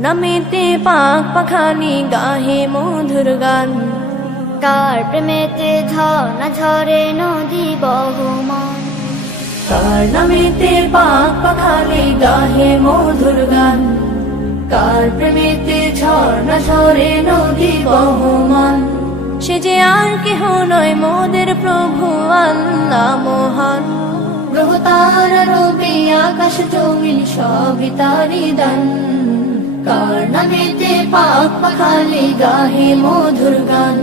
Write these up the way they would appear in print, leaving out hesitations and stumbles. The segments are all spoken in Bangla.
নামেতে পাক পাখালি গাহে মধুর গান, কার প্রেমেতে ঝর্ণা ঝরে নদী বহমান। কার নামেতে পাক পাখালি গাহে মধুর গান, কার প্রেমেতে ঝর্ণা ঝরে নদী বহমান। সে যে আর কেহ নয় মোদের প্রভু আল্লাহ মহান, গ্রহ তারা রবি আকাশ জমিন সবই তারি দান। কার নামেতে পাক পাখালি গাহে মধুর গান,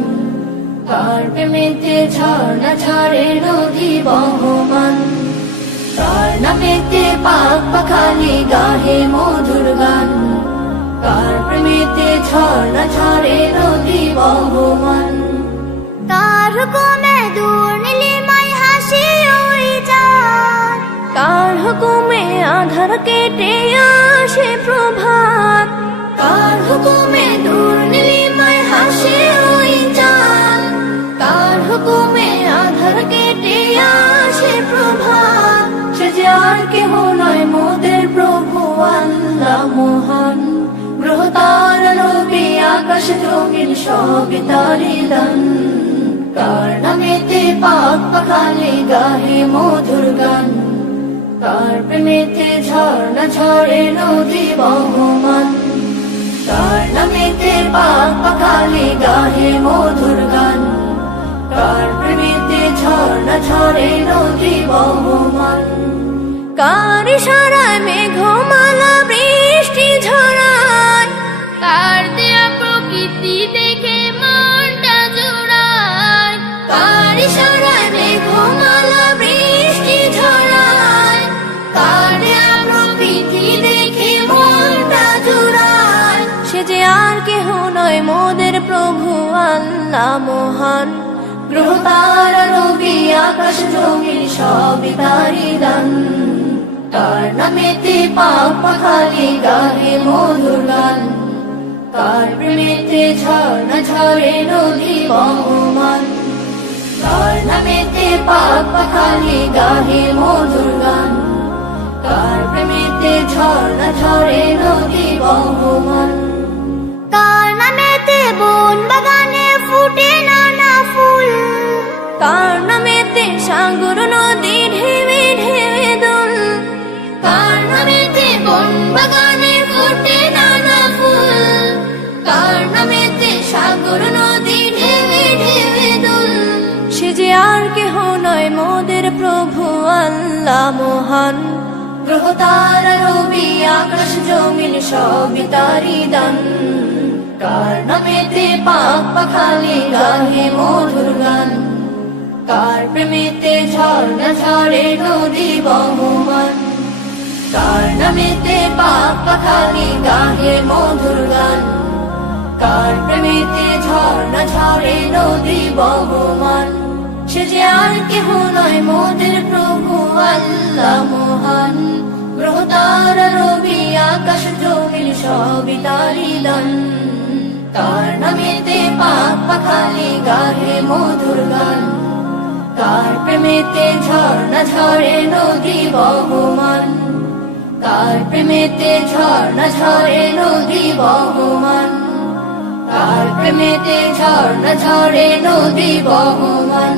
কার প্রেমেতে ঝর্ণা ঝরে নদী বহমান। কার নামেতে পাক পাখালি গাহে মধুর গান, কার প্রেমেতে ঝর্ণা ঝরে নদী বহমান। কার হুকুমে দূর নীলিমায় হাসি ওই চাঁদ, কার হুকুমে আধার কেটে আসে প্রভাত, কার হুকুমে দূর নীলিমায় হাসে ওই চাঁদ, কার হুকুমে আধার কেটে আসে প্রভাত। সে যে আর কেহ নয় মোদের প্রভু আল্লাহ মহান, গ্রহ তারা রবি আকাশ জমিন সবই তারি দান। কার নামেতে পাক পাখালি গাহে মধুর গান, কার প্রেমেতে ঝর্ণা ঝরে নদী বহমান। কার নামেতে পাক পাখালি গাহে মধুর গান, কার প্রেমেতে ঝর্ণা ঝরে নদী বহমান। কার ইশারায় মেঘমালা বৃষ্টি ঝরায়, কার দেয়া প্রকৃতি দেখে মনটা জোড়ায়। কার ইশারায় মেঘমালা বৃষ্টি ঝরায়, কার দেয়া প্রকৃতি দেখে মনটা জুড়ায়। সে যে আর কেহ নয় মোদের প্রভু আল্লাহ মহান, গ্রহ তারা রবি আকাশ জমিন সবই তারি দান। কার নামেতে পাক পাখালি গাহে মধুর গান, কার প্রেমেতে ঝর্ণা ঝরে নদী বহমান। কার নামেতে পাক পাখালি গাহে মধুর গান, কার প্রেমেতে ঝর্ণা ঝরে নদী বহমান। কার নামেতে বন বাগানে ফুটে নানা ফুল, কার নামেতে সাগর নদী ঢেউে ঢেউে দোল, কার নামেতে বন বাগানে ফুটে নানা ফুল, কার নামেতে সাগর নদী ঢেউে ঢেউে দোল। সে যে আর কেহ নয় মোদের প্রভু আল্লাহ মহান, গ্রহ তারা রবি আকাশ জমিন সবই তারি দান। কার নামেতে পাক পাখালি গাহে মধুর গান, কার প্রেমেতে ঝর্ণা ঝরে নদী বহমান। কার নামেতে পাক পাখালি গাহে মধুর গান, কার প্রেমেতে ঝর্ণা ঝরে নদী বহমান। সে যে আর কেহ নয় মোদের প্রভু আল্লাহ মহান, গ্রহ তারা রবি আকাশ জমিন সবই তারি দান। কার নামেতে পাক পাখালি গাহে মধুর গান, কার প্রেমেতে ঝর্ণা ঝরে নদী বহমান। কার প্রেমেতে ঝর্ণা ঝরে নদী বহমান, কার প্রেমেতে ঝর্ণা ঝরে নদী বহমান।